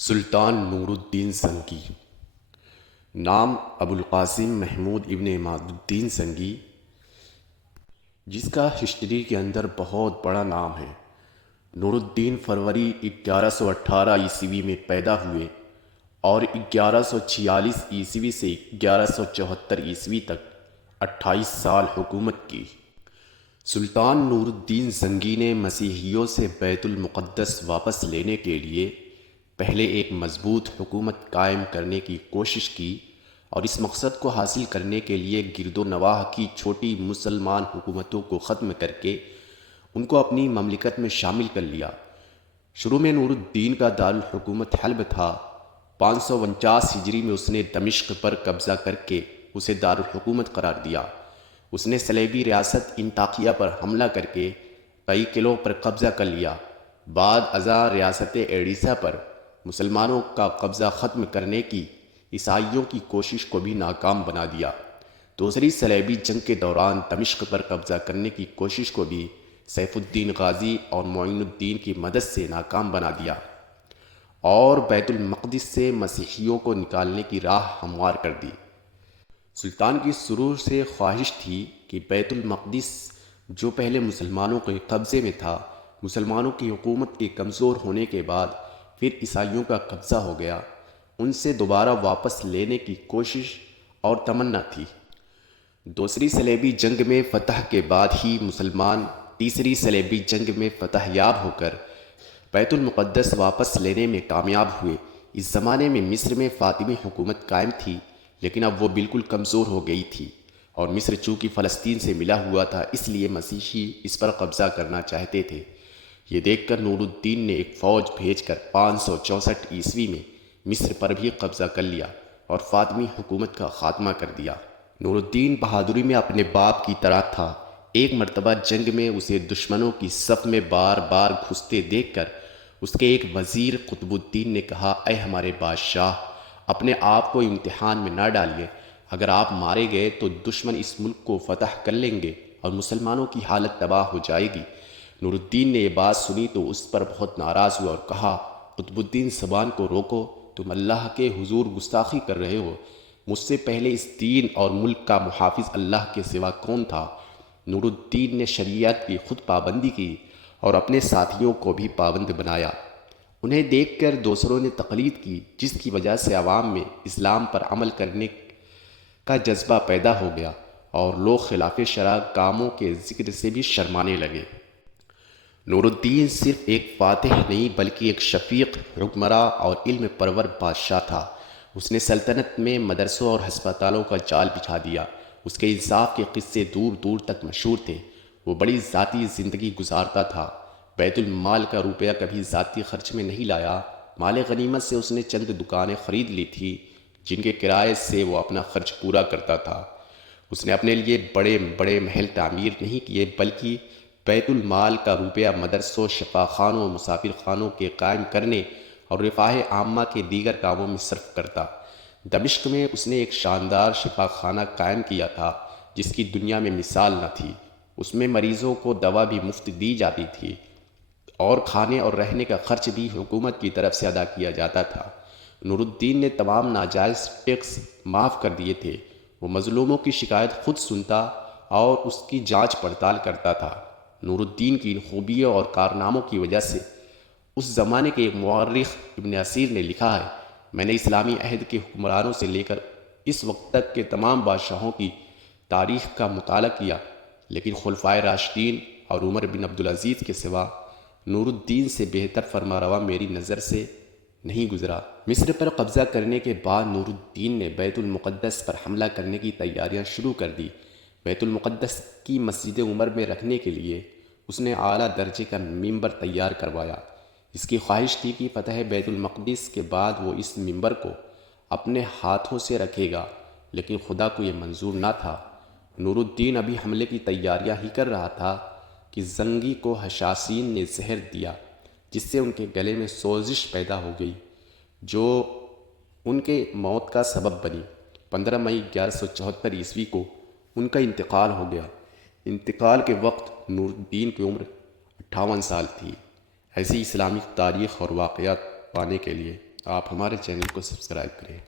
سلطان نور الدین سنگی، نام ابوالقاسم محمود ابن عماد الدین سنگی، جس کا ہسٹری کے اندر بہت بڑا نام ہے۔ نور الدین فروری 1118 عیسوی میں پیدا ہوئے اور 1146 عیسوی سے 1174 عیسوی تک 28 سال حکومت کی۔ سلطان نور الدین سنگی نے مسیحیوں سے بیت المقدس واپس لینے کے لیے پہلے ایک مضبوط حکومت قائم کرنے کی کوشش کی اور اس مقصد کو حاصل کرنے کے لیے گرد و نواح کی چھوٹی مسلمان حکومتوں کو ختم کر کے ان کو اپنی مملکت میں شامل کر لیا۔ شروع میں نور الدین کا دارالحکومت حلب تھا۔ 549 ہجری میں اس نے دمشق پر قبضہ کر کے اسے دارالحکومت قرار دیا۔ اس نے صلیبی ریاست انطاکیہ پر حملہ کر کے کئی قلعوں پر قبضہ کر لیا۔ بعد ازاں ریاست ایڈیسا پر مسلمانوں کا قبضہ ختم کرنے کی عیسائیوں کی کوشش کو بھی ناکام بنا دیا۔ دوسری صلیبی جنگ کے دوران دمشق پر قبضہ کرنے کی کوشش کو بھی سیف الدین غازی اور معین الدین کی مدد سے ناکام بنا دیا اور بیت المقدس سے مسیحیوں کو نکالنے کی راہ ہموار کر دی۔ سلطان کی شروع سے خواہش تھی کہ بیت المقدس جو پہلے مسلمانوں کے قبضے میں تھا، مسلمانوں کی حکومت کے کمزور ہونے کے بعد پھر عیسائیوں کا قبضہ ہو گیا، ان سے دوبارہ واپس لینے کی کوشش اور تمنا تھی۔ دوسری صلیبی جنگ میں فتح کے بعد ہی مسلمان تیسری صلیبی جنگ میں فتح یاب ہو کر بیت المقدس واپس لینے میں کامیاب ہوئے۔ اس زمانے میں مصر میں فاطمی حکومت قائم تھی، لیکن اب وہ بالکل کمزور ہو گئی تھی اور مصر چونکہ فلسطین سے ملا ہوا تھا، اس لیے مسیحی اس پر قبضہ کرنا چاہتے تھے۔ یہ دیکھ کر نور الدین نے ایک فوج بھیج کر 564 عیسوی میں مصر پر بھی قبضہ کر لیا اور فاطمی حکومت کا خاتمہ کر دیا۔ نور الدین بہادری میں اپنے باپ کی طرح تھا۔ ایک مرتبہ جنگ میں اسے دشمنوں کی صف میں بار بار گھستے دیکھ کر اس کے ایک وزیر قطب الدین نے کہا، اے ہمارے بادشاہ، اپنے آپ کو امتحان میں نہ ڈالیے۔ اگر آپ مارے گئے تو دشمن اس ملک کو فتح کر لیں گے اور مسلمانوں کی حالت تباہ ہو جائے گی۔ نور الدین نے یہ بات سنی تو اس پر بہت ناراض ہوا اور کہا، قطب الدین زبان کو روکو، تم اللہ کے حضور گستاخی کر رہے ہو۔ مجھ سے پہلے اس دین اور ملک کا محافظ اللہ کے سوا کون تھا؟ نور الدین نے شریعت کی خود پابندی کی اور اپنے ساتھیوں کو بھی پابند بنایا۔ انہیں دیکھ کر دوسروں نے تقلید کی، جس کی وجہ سے عوام میں اسلام پر عمل کرنے کا جذبہ پیدا ہو گیا اور لوگ خلاف شرع کاموں کے ذکر سے بھی شرمانے لگے۔ نور الدین صرف ایک فاتح نہیں بلکہ ایک شفیق حکمراں اور علم پرور بادشاہ تھا۔ اس نے سلطنت میں مدرسوں اور ہسپتالوں کا جال بچھا دیا۔ اس کے انصاف کے قصے دور دور تک مشہور تھے۔ وہ بڑی ذاتی زندگی گزارتا تھا۔ بیت المال کا روپیہ کبھی ذاتی خرچ میں نہیں لایا۔ مال غنیمت سے اس نے چند دکانیں خرید لی تھی جن کے کرائے سے وہ اپنا خرچ پورا کرتا تھا۔ اس نے اپنے لیے بڑے بڑے محل تعمیر نہیں کیے بلکہ بیت المال کا روپیہ مدرسوں، شفاخانوں، مسافر خانوں کے قائم کرنے اور رفاہ عامہ کے دیگر کاموں میں صرف کرتا۔ دمشق میں اس نے ایک شاندار شفاخانہ قائم کیا تھا جس کی دنیا میں مثال نہ تھی۔ اس میں مریضوں کو دوا بھی مفت دی جاتی تھی اور کھانے اور رہنے کا خرچ بھی حکومت کی طرف سے ادا کیا جاتا تھا۔ نور الدین نے تمام ناجائز ٹیکس معاف کر دیے تھے۔ وہ مظلوموں کی شکایت خود سنتا اور اس کی جانچ پڑتال کرتا تھا۔ نور الدین کی ان خوبیوں اور کارناموں کی وجہ سے اس زمانے کے ایک مورخ ابن اسیر نے لکھا ہے، میں نے اسلامی عہد کے حکمرانوں سے لے کر اس وقت تک کے تمام بادشاہوں کی تاریخ کا مطالعہ کیا، لیکن خلفائے راشدین اور عمر بن عبدالعزیز کے سوا نور الدین سے بہتر فرمانروا میری نظر سے نہیں گزرا۔ مصر پر قبضہ کرنے کے بعد نور الدین نے بیت المقدس پر حملہ کرنے کی تیاریاں شروع کر دی۔ بیت المقدس کی مسجد عمر میں رکھنے کے لیے اس نے اعلیٰ درجے کا ممبر تیار کروایا۔ اس کی خواہش تھی کہ فتح بیت المقدس کے بعد وہ اس ممبر کو اپنے ہاتھوں سے رکھے گا، لیکن خدا کو یہ منظور نہ تھا۔ نور الدین ابھی حملے کی تیاریاں ہی کر رہا تھا کہ زنگی کو حشاشین نے زہر دیا، جس سے ان کے گلے میں سوزش پیدا ہو گئی جو ان کے موت کا سبب بنی۔ 15 مئی 1174 عیسوی کو ان کا انتقال ہو گیا۔ انتقال کے وقت نور الدین کی عمر 58 سال تھی۔ ایسی اسلامی تاریخ اور واقعات پانے کے لیے آپ ہمارے چینل کو سبسکرائب کریں۔